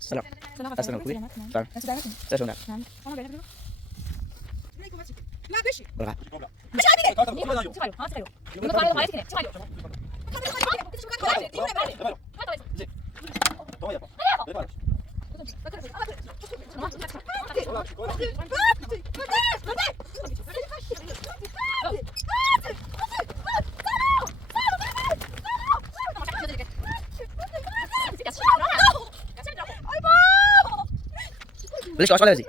سلام. سلام. السلام خوبی؟ نعم. فهم. دست درد کنه. سرشون در. نعم. شما بینه برو. بشی. برقا. بشی آبیده. چی خیلی؟ ها چی خیلی؟ اینو کاری خواهید کنه. چی خیلی؟ ليش عشان لازم؟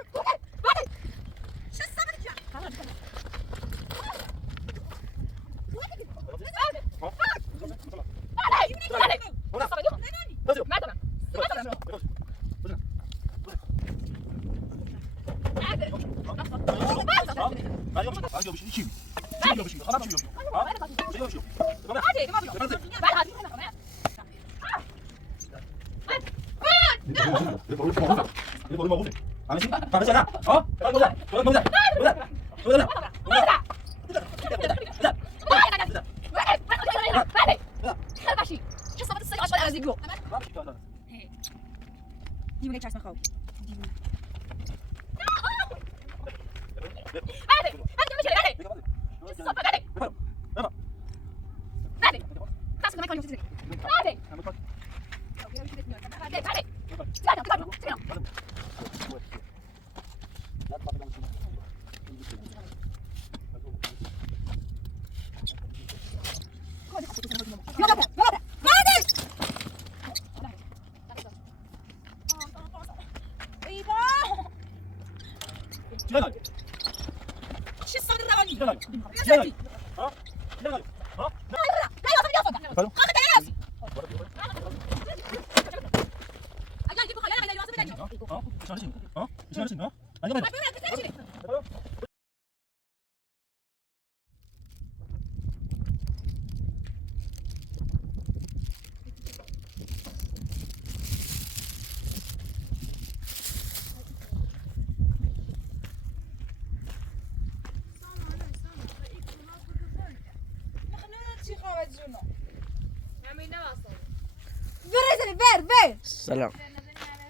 سلام.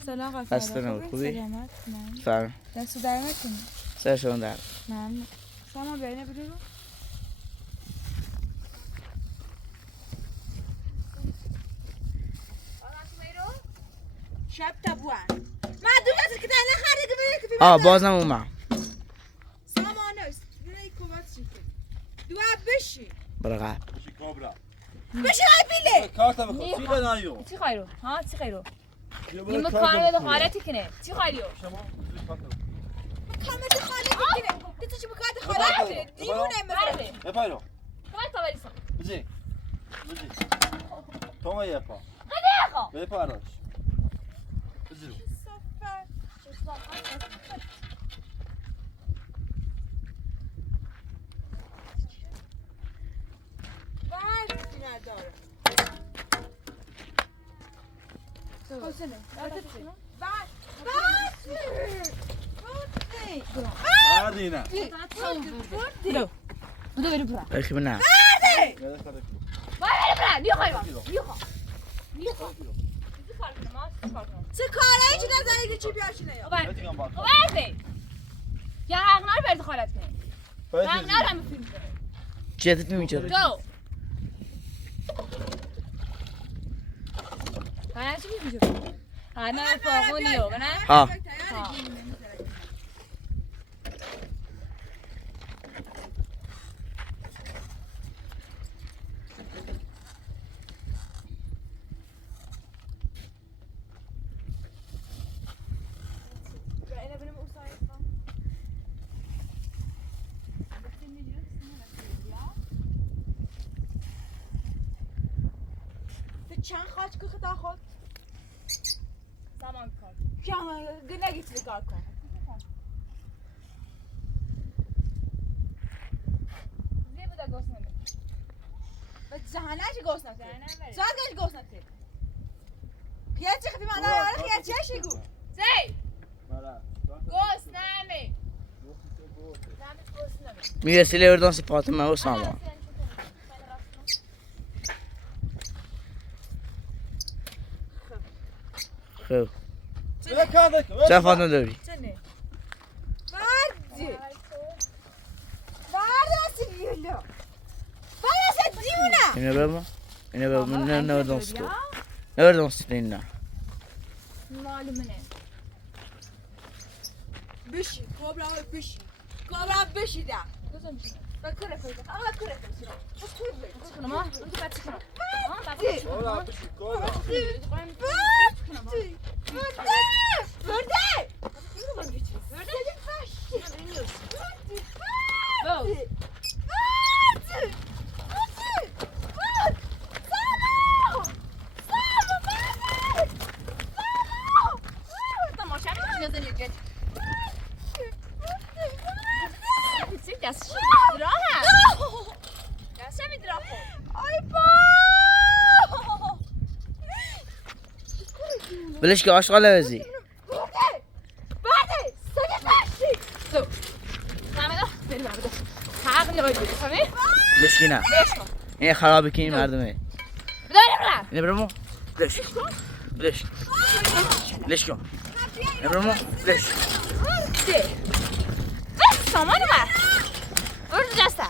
سلام قفل. هستن خوبی؟ سلامت. نعم. فهم. دست در نکنی. سرشون در. نعم. شما بینه برو. شب تبوان. ما دوست که دنیا خارج ببینی. بازم اومد. سامانه برای کوبات شکل. دو بشی. برقا. بشی آبیله. کارت بخور. چی کنایو؟ چی خیرو؟ ها چی خیرو؟ این مکان به خالتی کنه. چی خیریو؟ شما کامل خالتی کنه. تو چی مکان خالتی؟ دیوونه مرده. بپایرو. کامل تابریسا. بجی. تو ما یپا. نه خو. بپاراش. بجی. صفر. نداره. حسنه. بعد. آردینا. برو. برو برو. اخي منها. چه کاری چی نزنی که چی بیاشینه یا؟ وارده. یا حق نار برد خالت کنی. حق نار هم فیلم کنی. جدت نمیچاره. دو. ها چی میگی؟ ها نه فاقونیو نه؟ ها. چند خاچ که خدا خود سامان کار کم نگیت کار کن زی بوده گوش نمی و زهانه چی گوش نتی زهانه چی گوش نتی خیال چی خفی مانا رو خیال چی شگو زی گوش نمی میرسی لیوردان سپاتم و سامان. خب چه فاطمه داری؟ چنه بردی بردی دیولو بردی دیونه اینو ببر اینو ببر نه دونستو نه دونستو اینا مال منه بشی کابرا بشی کابرا بشی ده بکره کنید آها کره کنید ما تو بچه کنم بلش که آشغال وزی بلش که نه این خرابه که این مردمه اینو برمو بلش بلش بلش کن اینو برمو بلش سامان var. Burada jasta.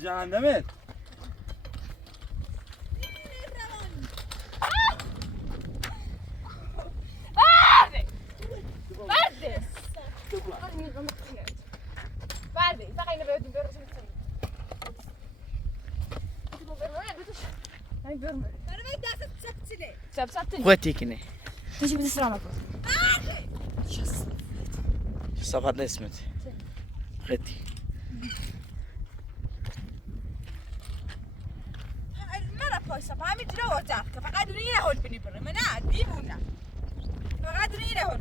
جهنمت خوتي كني تجي بتسرعك صفحة الاسمت خوتي مرة بايسة فهمي تروح تاعك فقط دنيا هول بني برا منا ديبونا فقط دنيا هول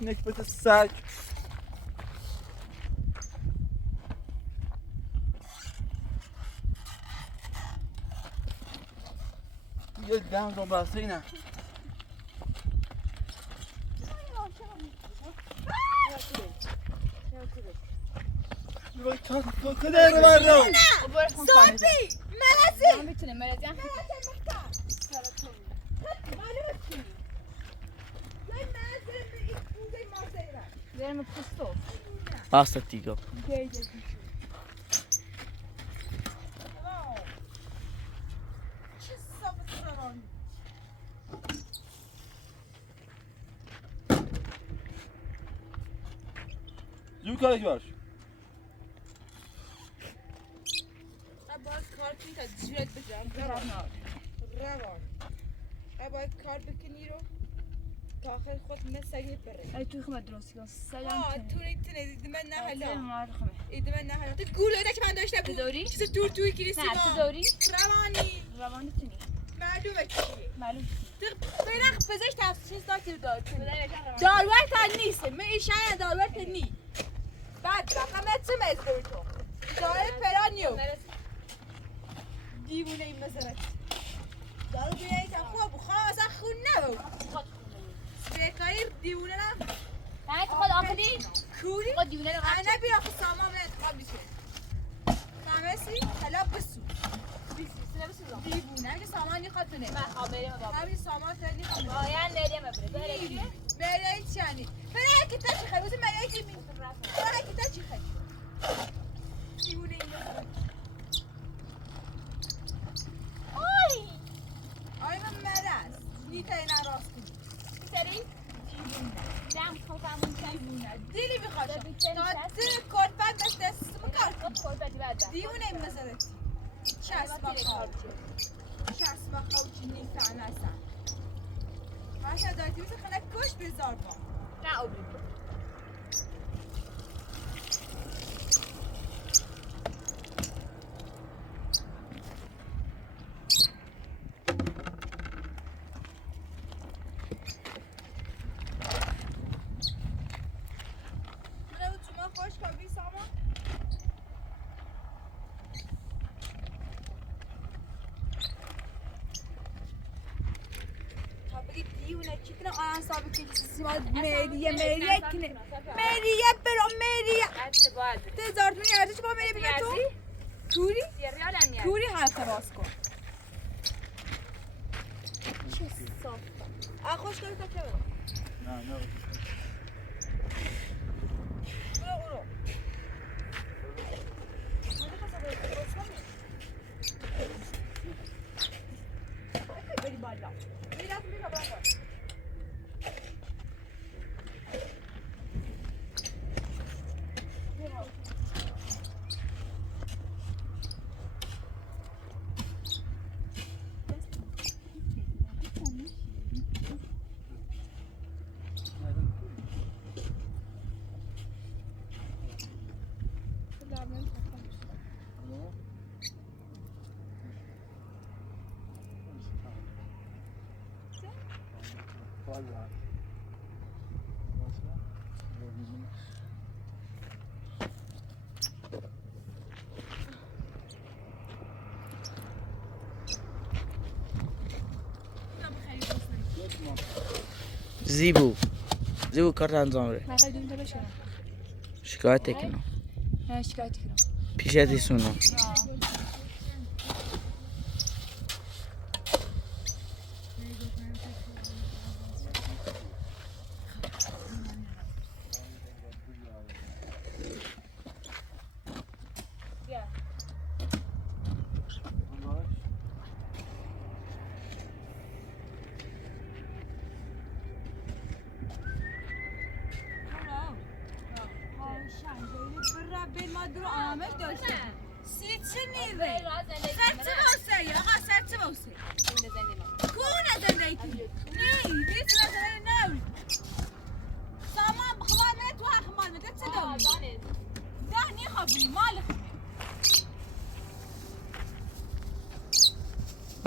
نكبة الساق يقدام دو باسينا كده مرة صوتي ملازم ملازم باستا تيجو يوكا يجواش باید کار کنی تا جورت بجام روان باید کار بکنی رو تا آخر خود مسایی بره ای توی خمه درستی کن سلام تو نیتونه ایده من نه حالا خمه ایده من نه حالا تو گوله ده که من داشته بود داری؟ چیز دور توی کلیسی نه تو داری؟ روانی قهرمان تونی معلومه کیه معلوم فعلا پزشک تفسیر دکتر داروار تا نیست من ایشان داروار تا نی بعد رقم چه مزبور تو داره پرانیو دیوونه این مزرد دارو بیایی تا خوب خواه اصلا خون نبود بیکاری دیوونه نه نه خود آخری کوری خود دیونه رو انا بیا خود سامان من انتخاب میشه فهمسی؟ حالا بسو دیوونه اگه سامان نخواد تو نه من خواهی بابا همین سامان تا نخواد باید بریم بره چیه؟ مریایی چیانی برای که تا چی خیلی بسید مریایی که می برای که تا چی خیلی دیوونه این آی من مرز نیتا این راست کنی سری؟ جمع خواهم دیوونه دیلی میخواد تا دل کرپت بس دستم کار کنم دیوونه این مزارتی چسبا خوچی نیفهم اصلا باشه دایتی بسید خنک کش بزار با نه اوبری مریه برو مریه تزار تو یادش با مریه بگه تو کوری؟ کوری حلقه باز کن چه صاف خوش کنی تا که برو نه برو بری بالا بری رفت بری بالا زیبو کارت انجام بده من خیلی دونده بشورم شکایت کنم نه شکایت کنم پیشتی سونم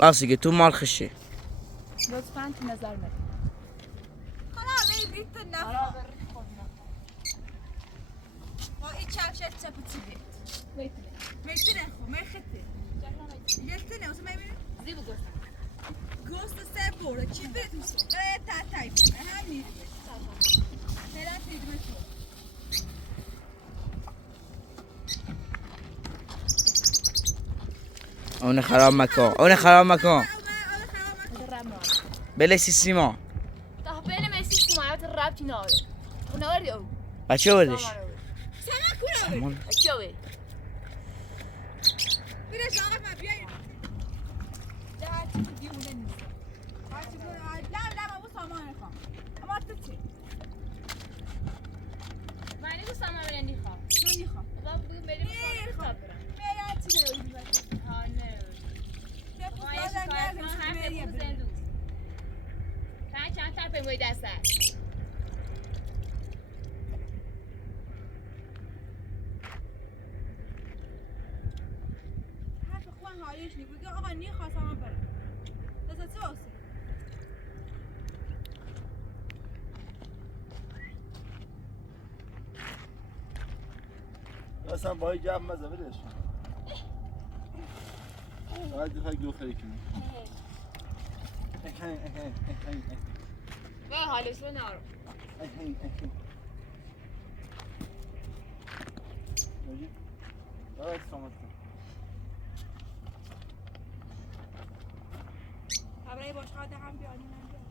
راستی که تو مال خشی لطفاً تو نظر نده خلاص بیت نفر با این چپشت چپتی بیت میتونه خو میخته یتونه واسه میبینی زیبو گفتم گوست سه بوره چی بتون سو تا تای بینه هم میره تلا تیدمه تو اون خراب مکان بله سیما تا بین مسی سماعت رابطی ناره ونوردی او بچه بردش سما کنه چوی بیرش آقا ما بیاین ده هرچی بود دیونه نیست هرچی بود لم ابو سامان نخوام اما تو چی؟ من نیست سامان من نمیخوام من نخوام بابا بگو بریم کتاب برم میری هرچی داری ها نه ما یه شکایت کنم هم بگو زندوز چند تا پیموی دست هست حرف خوان حالیش نی بگه آقا خانیه خواستم هم برم لذت واسه اصلا با این جمع مزه بدش باید دفعه گو خیلی کنی و حالش رو نارو باید سامت کن برای باش خواهده هم بیانی من بیانی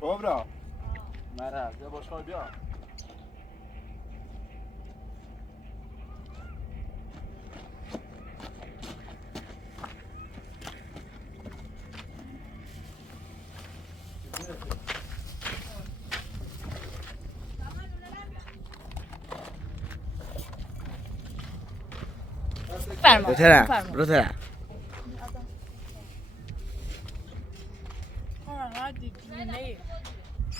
بابرا مرد یا باش خواهد بیا روترم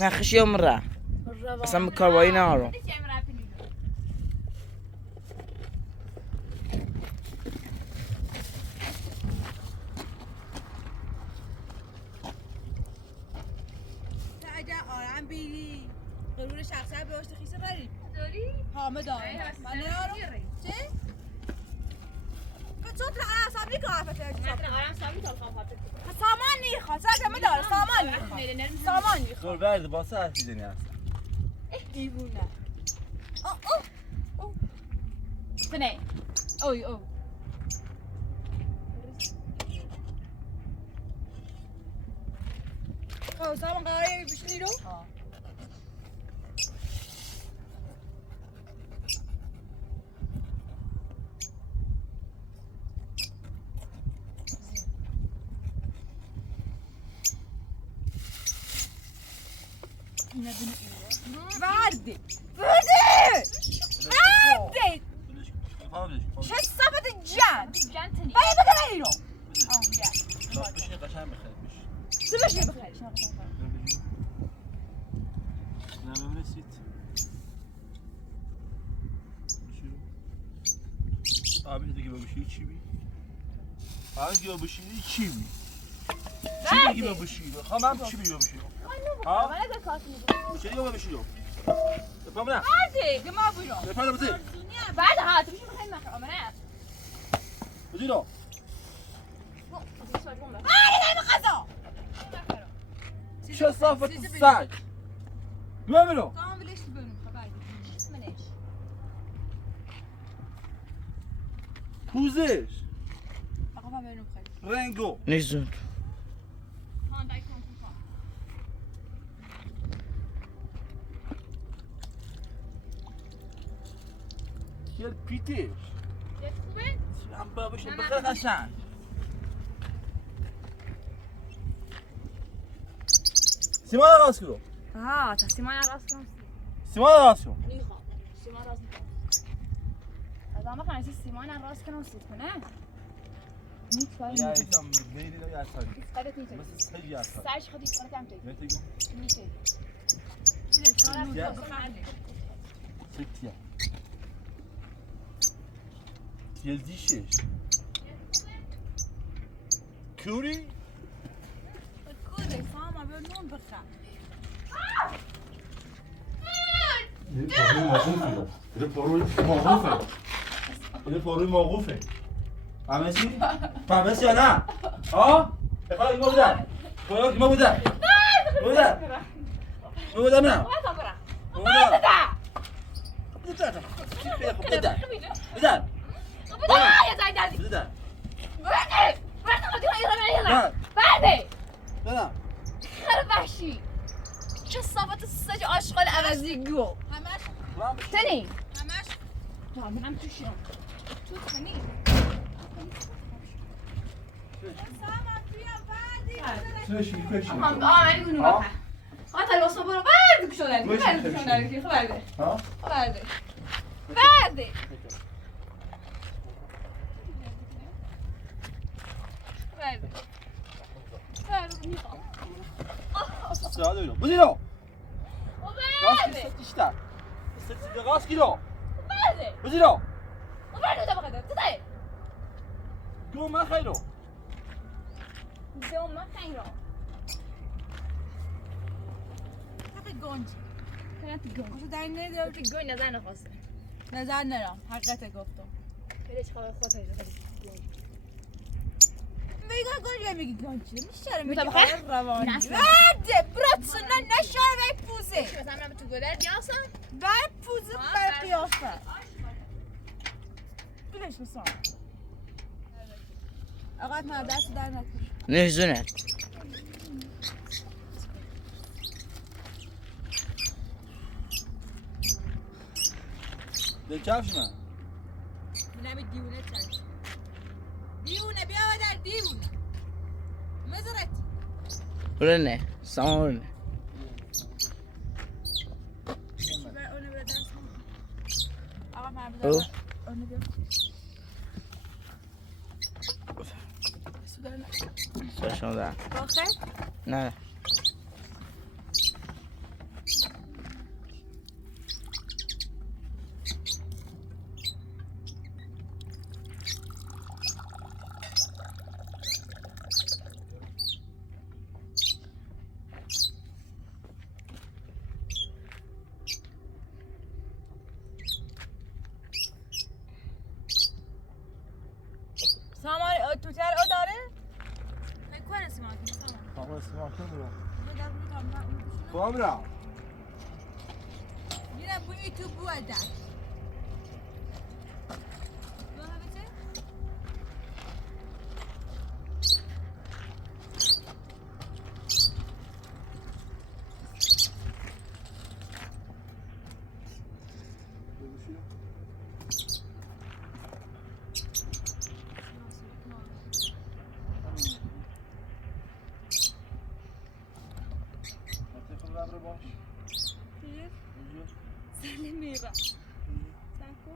نه خشی مرة اصلا بکاروایی نارو اگه آرام بیری قرور شخصه به واسه خیسه بری داری؟ همه دارم من نارو چی؟ چطور آرام سامی که آفته مثلا آرام سامی تا خواهم خاطر سامان نیخواد ساعت داره سامان نیخواد سامان نیخواد دور برد باسه حرفی زنی هستم دیوونه سنه اوی او خب سامان قراره بشنی رو؟ وردی چه صفت جن جنتنی باید بگم این رو بشینی قشنگ بخیر بشی چه بشی بخیر نه بمرسید آبی دیگه بشی چی بی؟ آبی دیگه بشی چی بی؟ چی دیگه بشی؟ خواهم چی بی بشی؟ ها؟ من از کاس میگم چی دیگه بشی؟ بفهم نه؟ وردی گما بیرو بفهم بزی؟ بعد ها تو میشه بخیر مخیر آمنه بزی رو داریم غذا چه صافت سگ بیا برو سامان بلیش ببینیم خبر اسمش پوزش آقا من ببینیم خیلی رنگو نیزون ها دای کن کل پیتش خوبه؟ هم با بشه بخیر قشنگ سیمان راست کرو آه تا سیمان راست کنم سیمان راست کرو نیخوام سیمان راست میکنم از آن بخوام سیمان راست کنم سود کنه نیت کاری یا نیست ایتام میری رو یا سالی اسکالت نیست مثل سجی هستم سرش خودی اسکالت هم تایی میتگو نیسته سکتیا تیل دیشش کوری کوده سامان به نون بخیر اینه پاروی موقوفه اینه پاروی موقوفه فهمشی؟ فهمشی یا نه؟ ها؟ بخواه ما بودن بخواه ما بودن بودن بودن نه بودن بودن بودن چه صافت سج آشغال عوضی گو همش تنی همش تو هم توشم تو تنی سامان بیا بعدی هم آمدی گونو بخر خاطر واسه برو بعد کشوندن بعد کشوندن کی خبر ده ها؟ خبر ده بعد خبر ده استراحه داریم بودیرو راست است دیشتر است راست کیلو بودیرو تو من خیرو حق گنج آخه در این نمیدارم نظر نرم حقیقت گفتم میگه گنج میگی گنج چیه میشه میگه روانی رده برات نه نشار به پوزه بر پوزه بر قیافه بلش بسان آقا من دست در نکن نهزونه به کفش من اینمی دیونه چند دیونه بیا در دیونه مزرت برنه سامان برنه بر اونو بر دست آقا من او بذار اونو بیا سودار نه شما در باخته؟ نه سامان تو تر او داره؟ من کار سامان آقا استراحه دارم یه در بود هم من کامرا میرم بوی تو بو در دو همه سلام میرا سکو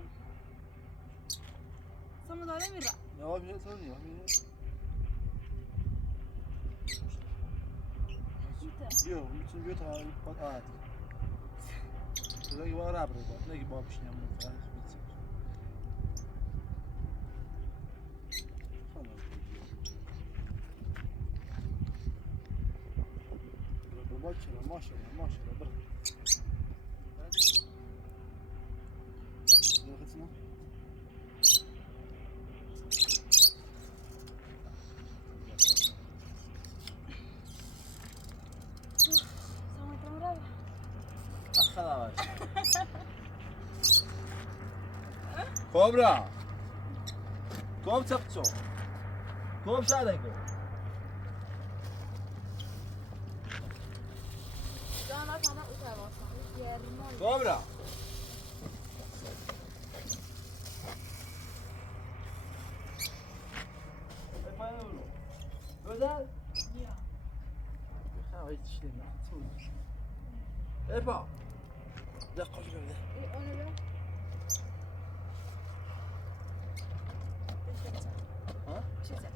سامان داره میرا یا میره تو یا میره بیا میتونی بیا تا پات آت تو دیگه با رب رو با نگی با بشینم مفرد ماشاءالله برو سامان تام را خلاص کبرا کب چپچو کب شده کب جانا تام او تواسم گرمون کبرا Özel? Ja. Ja, weet je, slim. Epa. Ja, kom je weer. Onu bia Ha? چیزه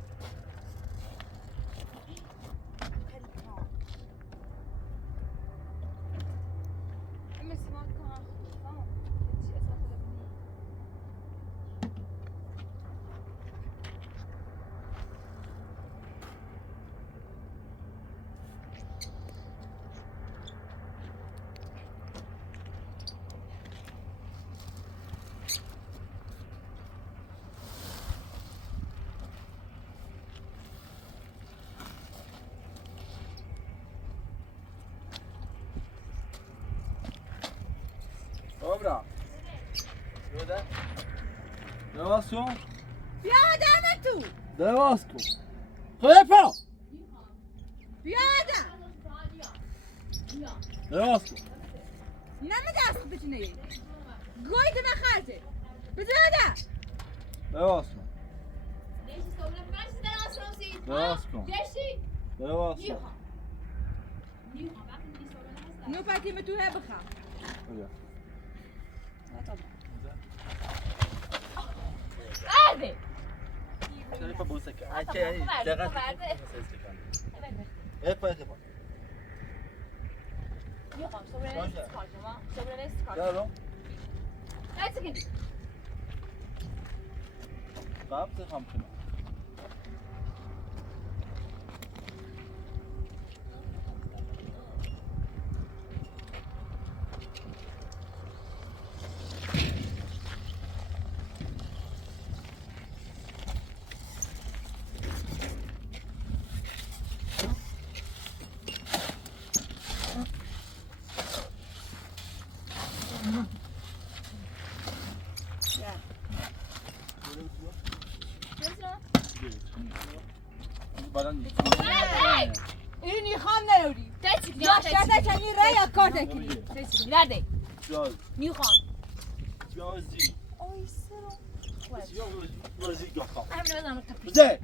Dobra. Öde. Devam kن. بیا آدم تو Devam kن. Epa. بیا آدم Devam kن. نمی دست بتونه گوی تو بخرده بده آدم Devam kن. Devam kن. Devam kن. نو پاتیم تو ها بخواه Öyle. آده Şöyle yapalım. Dikkat. پای تو. میخوام صبح باشه. لیست کار کنم صبح لیست کار یا رو. کنم قبل هم کنم. اینو نیخوام نروری یا شده کنی را یا کار دکنی nerede? جاز. میخوام جازی. آی سرم جازی گفتم. همین بزنم تپی زد.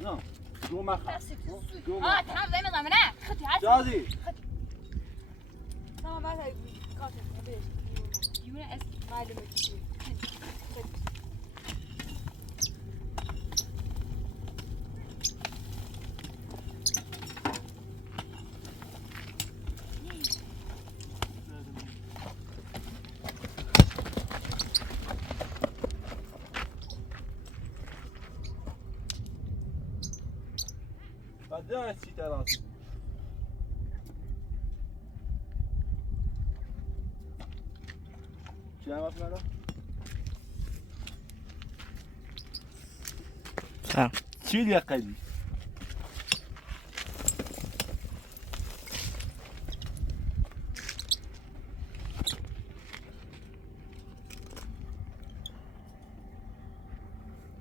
نه. دو مخ. تمام زي ما زمانه خدي عاد جازی. تمام بعد کار دکنی بیش يونا اس معلومه چیه بعدين نسيت راسي. شو عملت معنا؟ سلام. شيل يا قلبي.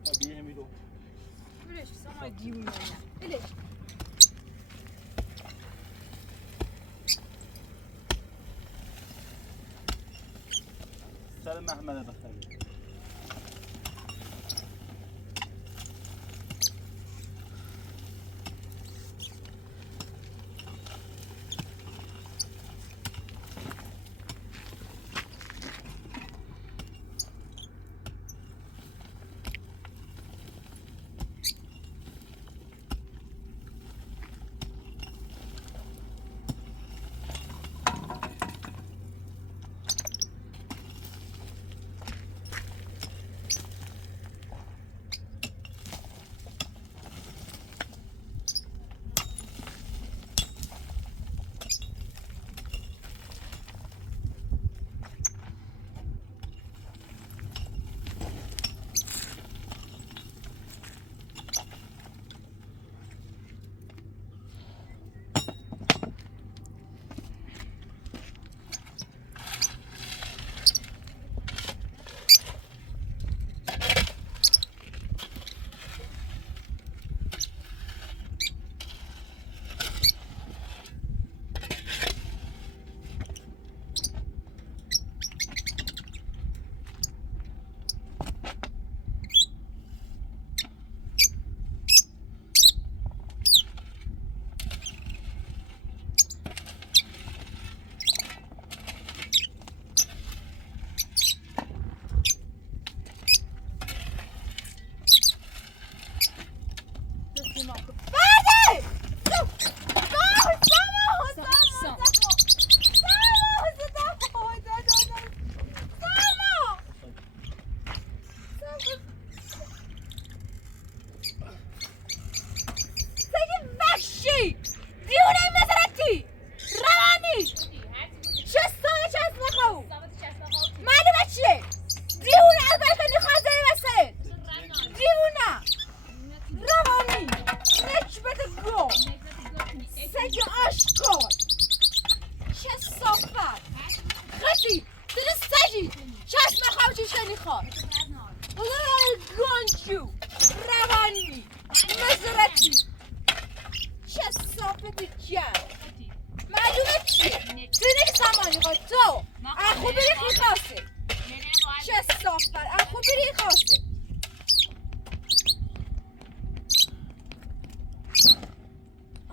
أبيه ميلو. بلش سما دیوونه بلش سلام محمد بخير.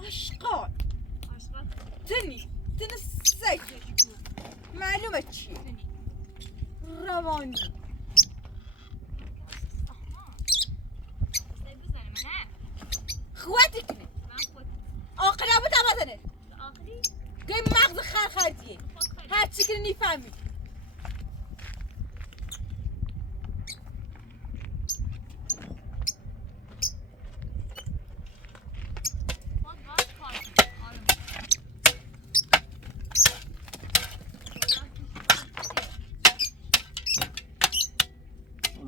Aşkın. Tini. Tini sek. گوی مغز خردیه هر چی که نیفهمی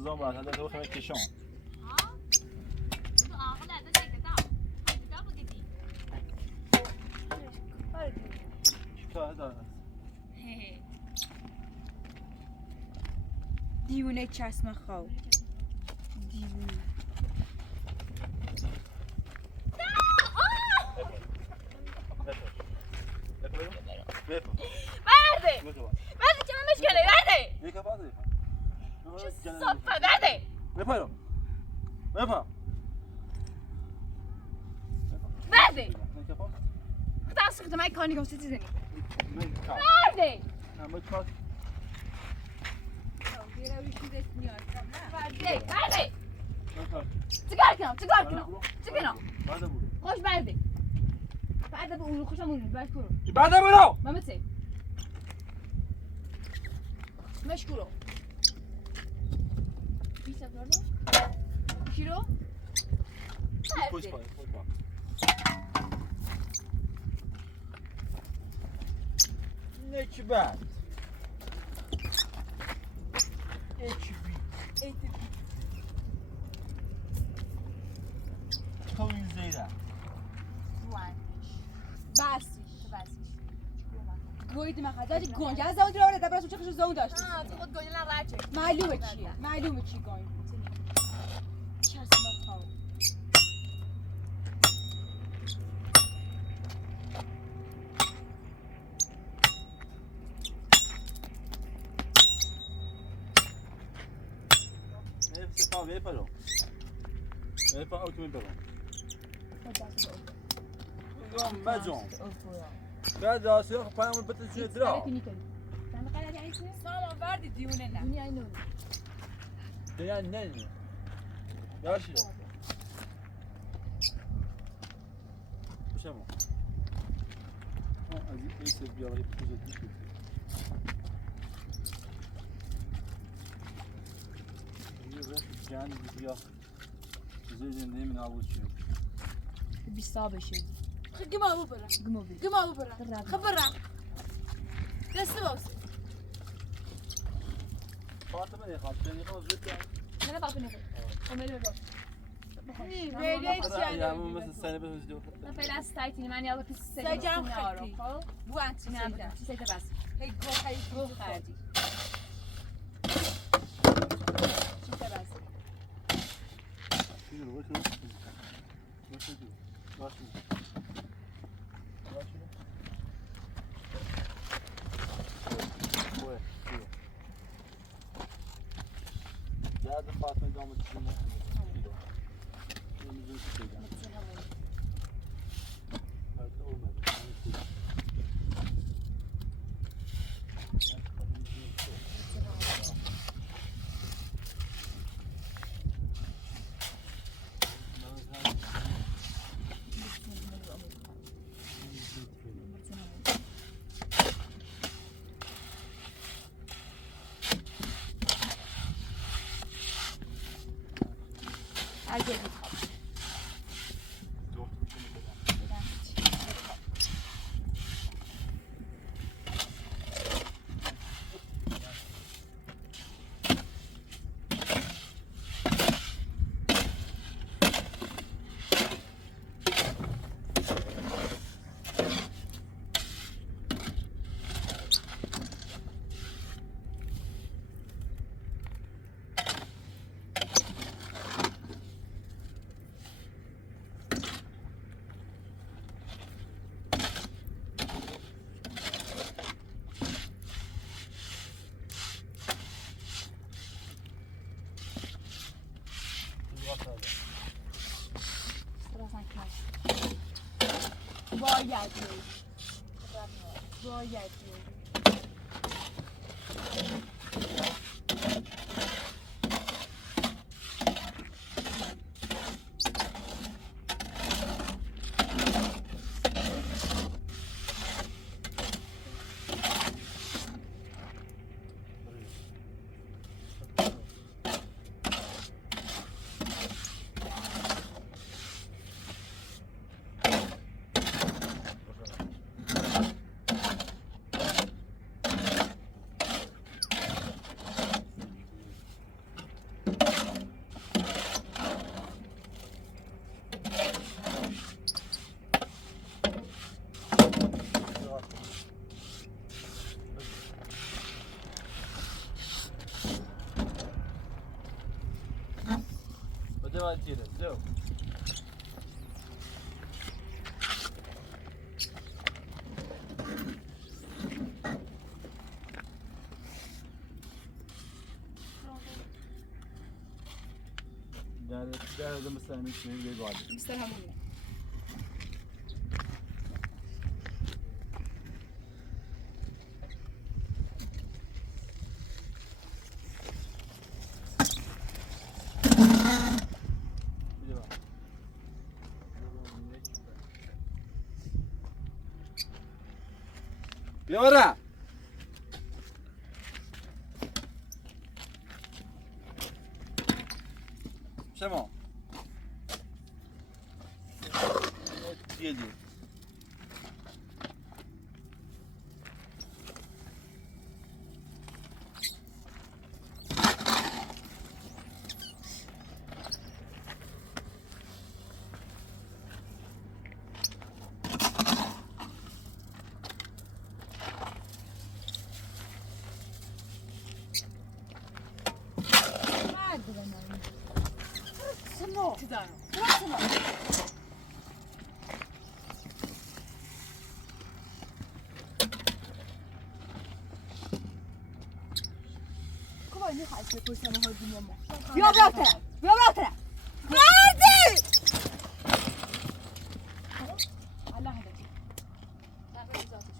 زن بعد هذا هو خمس كيشون شو هذا دیونه چشم خو دیونه برده برده چه من مشکله برده صفه برده بپرو بپرو برده خدا سخت من کاری کنم چیزی نمی برده برده برده چیکار کنم خوش برده بعد به اون خوشم اون بعد برو برو مامته مشکورو بیشتر برو کیلو نکبت کوین زیده گوید مخدر گنجه زون رو آورده برای چه زون داشت تو خود گوجه نقدر چه معلومه چی گوید چشم خو بپرو او که میپرو مجون بعد راستی خب پایمون بده چه درا سامان وردی دیونه نه دنیا نه یاشی بشمو از این سر بیاوری پوزت میشه جان بیا چیزی نمی نبود چی بیستا بشه گما ببره خبره دست باز فاطمه یه خاطر یه خاطر زد نه فاطمه خمر باش نی ولی چی همون مثل سنه به وجود نه فعلا سایتی من یالا پیش سجام خیلی بو انت نه سیده بس هی گو خردی چیزه بس چی رو باشه باشه بعد فاطمه دامت شما باید باید تیره زو در ازم بستنمی کنیم یه باید بیشتر همونه. بیا برا شما دیگه بیا براتر بیا براتر بردی الله هداك. تعرفي ذاتك.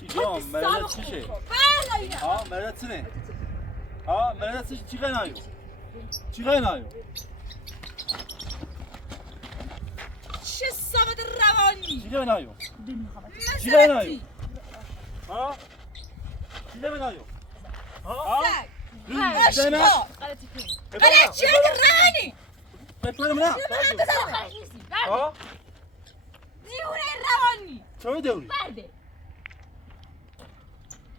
چیکار ملت چیشه؟ ها ملت نه. ها ملت چی قنایو؟ چی قنایو؟ چه سبد روانی چی قنایو؟ چی قنایو؟ ها؟ چی قنایو؟ ها؟ اشکا غلطي فين؟ قلت چه روانی بکنم نه. ها؟ دیونه روانی چه دوری؟ برده.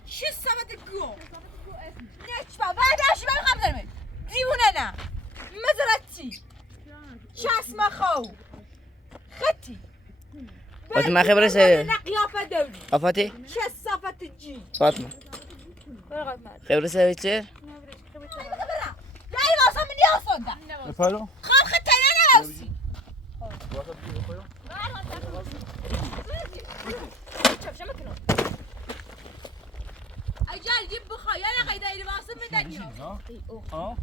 چه سبد گو نچبا برداشی من خواهم دارمه دیونه نه مزرتی چسم خو خطی فاطمه خبر سه قیافه دوری افاتی چه صفت جی فاطمه خبر سه چه یعنی واسه من نیاسونده بپرو. خواه خطی نه نوسی اجال جيب بخايا انا قاعده الى واصل من دنيا ها؟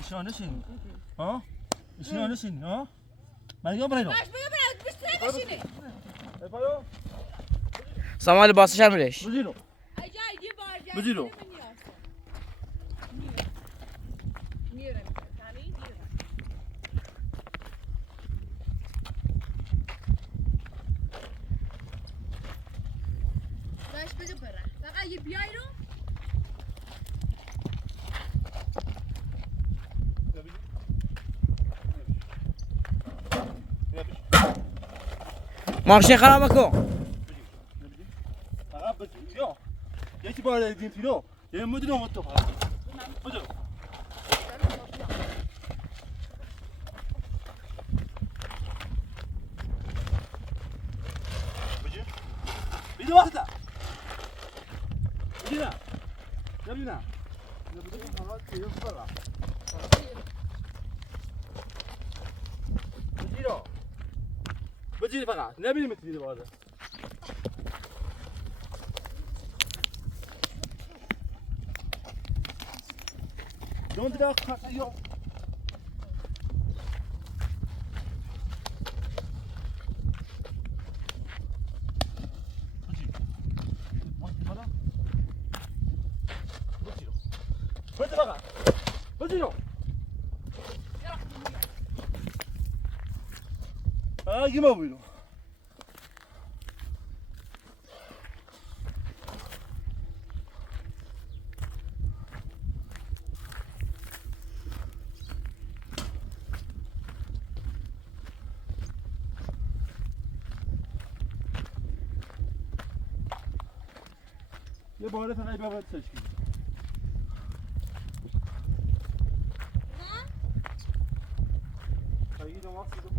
نشانشین. ها؟ نشانشین. ها؟ من یه برای. باش بیا برات بشتري ماشينه بپرو. سامان لباسش هم ریش بزیرو. اجال جيب بارجا بزیرو. باش بگو برا فقط یه بیای رو ماشین خراب کن فقط بزیرو. یکی بار دیدیم پیرو. یه مدیر اومد تو فقط. بزیرو. بزیر. بیدی وقت ده. بزیر نه. نبی نه. نبی فقط پیرو فقط. بزیرو. بزیر فقط. نبی میتونی دوباره. Don't do that. Yo. Aqui, meu filho. یه باره فقط باید تشکیل خیلی دو ماکس